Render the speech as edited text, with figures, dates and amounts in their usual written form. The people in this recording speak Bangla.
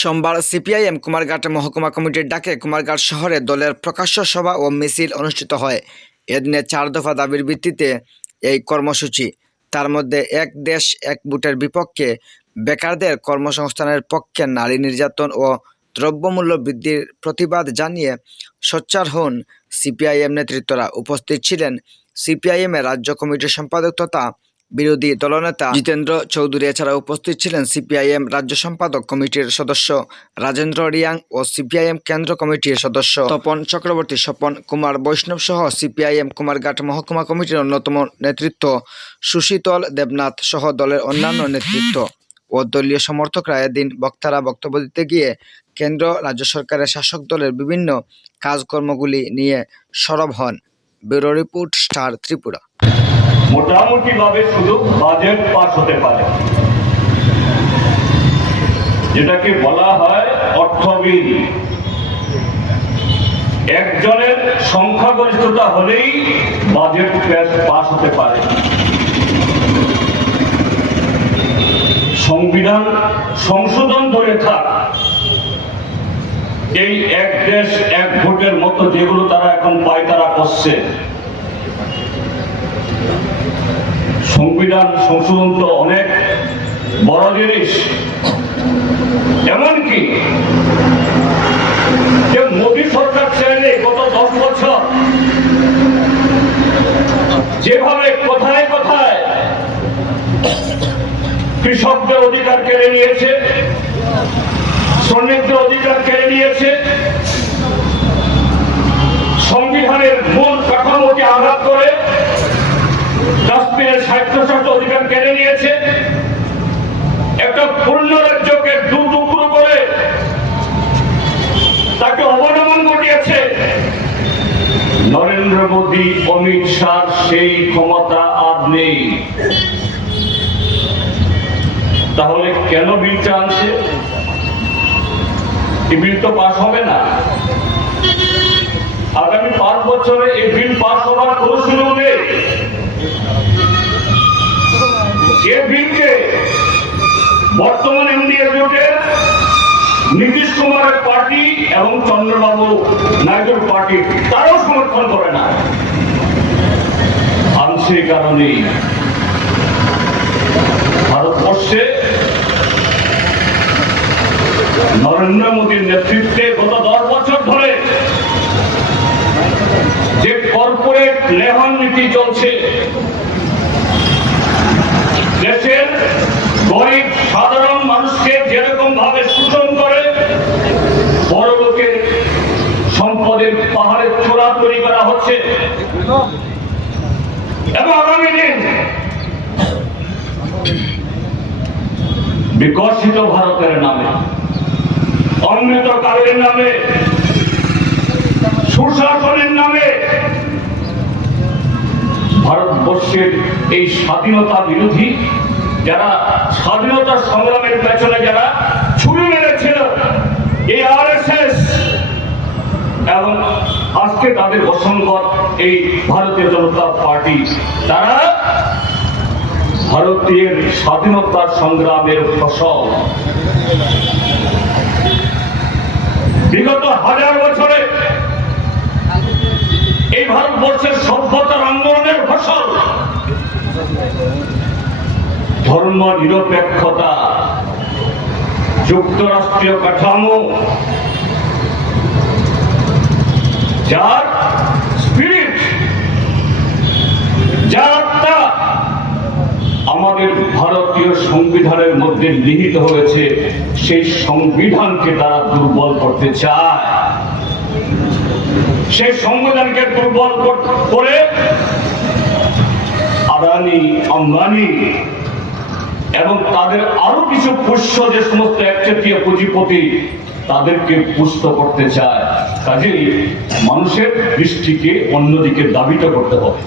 সোমবার সিপিআইএম কুমারঘাট মহকুমা কমিটির ডাকে কুমারঘাট শহরে দলের প্রকাশ্য সভা ও মিছিল অনুষ্ঠিত হয়। এদিনে 4 দফা দাবির ভিত্তিতে এই কর্মসূচি। তার মধ্যে এক দেশ এক ভোটের বিপক্ষে, বেকারদের কর্মসংস্থানের পক্ষে, নারী নির্যাতন ও দ্রব্যমূল্য বৃদ্ধির প্রতিবাদ জানিয়ে সোচ্চার হন সিপিআইএম নেতৃত্বরা। উপস্থিত ছিলেন সিপিআইএমের রাজ্য কমিটির সম্পাদক তথা বিরোধী দলনেতা জিতেন্দ্র চৌধুরী। এছাড়া উপস্থিত ছিলেন সিপিআইএম রাজ্য সম্পাদক কমিটির সদস্য রাজেন্দ্র রিয়াং ও সিপিআইএম কেন্দ্র কমিটির সদস্য তপন চক্রবর্তী, স্বপন কুমার বৈষ্ণব সহ সিপিআইএম কুমারঘাট মহকুমা কমিটির অন্যতম নেতৃত্ব সুশীতল দেবনাথ সহ দলের অন্যান্য নেতৃত্ব ও দলীয় সমর্থকরা। এদিন বক্তারা বক্তব্য দিতে গিয়ে কেন্দ্র রাজ্য সরকারের শাসক দলের বিভিন্ন কাজকর্মগুলি নিয়ে সরব হন। Bureau report, star Tripura. মোটামুটি ভাবে শুধু বাজেট পাস হতে পারে, যেটাকে বলা হয় অর্থ বিল। একজনের সংখ্যাগরিষ্ঠতা হলেই বাজেট পাস হতে পারে। সংবিধান সংশোধন ধরে থাক, এই এক দেশ এক ভোটের মতো যেগুলো তারা এখন পায়তারা করছে, সংবিধান সংশোধন তো অনেক বড় জিনিস। এমনকি যে মোদী সরকার চাইলে গত 10 বছর যেভাবে কোথায় কোথায় কৃষকদের অধিকার কেড়ে নিয়েছে, শ্রমিকদের অধিকার কেড়ে নিয়েছে, সংবিধানের মূল কাঠামোকে আঘাত করে কাশ্মীরের স্বায়ত্তশাসিত অধিকার কেড়ে নিয়েছে, একটা পূর্ণ রাজ্যকে টুকরো করে তাকে অবনমন ঘটিয়েছে। নরেন্দ্র মোদী, অমিত শাহ সেই ক্ষমতা আর নেই। তাহলে কেন বিলটা আনছে? এই বিল তো পাস হবে না। আগামী 5 বছরে এই বিল পাস হওয়ার কোনো সুযোগ নেই। এ বিলকে বর্তমান এনডিএ জোটের নীতিশ কুমারের পার্টি এবং চন্দ্রবাবু নাইডুর পার্টি তারাও সমর্থন করে না। আনছে কারণেই ভারতবর্ষে নরেন্দ্র মোদীর নেতৃত্বে গত 10 বছর ধরে যে কর্পোরেট লেহন নীতি চলছে, দেশের গরিব সাধারণ মানুষকে যেরকম ভাবে শোষণ করে, বড় লোকের সম্পদের পাহাড়ের চূড়া তৈরি করা হচ্ছে, এবং আগামী দিন বিকশিত ভারতের নামে, অমৃতকালের নামে, সুশাসনের নামে ভারতবর্ষের এই স্বাধীনতা বিরোধী যারা স্বাধীনতা সংগ্রামের পেছনে যারা ছুরি মেরেছিল, এই আরএসএস এবং আজকে তাদের বসঙ্গত এই ভারতীয় জনতা পার্টি, তারা ভারতীয় স্বাধীনতা সংগ্রামের ফসল। বিগত 1000 বছরে এই ভারতবর্ষের সভ্যতার আন্দোলনের ফসল। ধর্ম নিরপেক্ষতা, যুক্তরাষ্ট্রীয় কাঠামো, যার স্পিরিট, যার আত্মা আমাদের ভারতীয় সংবিধানের মধ্যে নিহিত হয়েছে, সেই সংবিধানকে তারা দুর্বল করতে চায়। সেই সংবিধানকে দুর্বল করে আদানি, আম্বানি এবং তাদের আরো কিছু পুষ্য যে সমস্ত একচেটিয়া পুঁজিপতি, তাদেরকে পুষ্ট করতে চায়। কাজেই মানুষের দৃষ্টিকে অন্যদিকে দাবিত করতে হবে।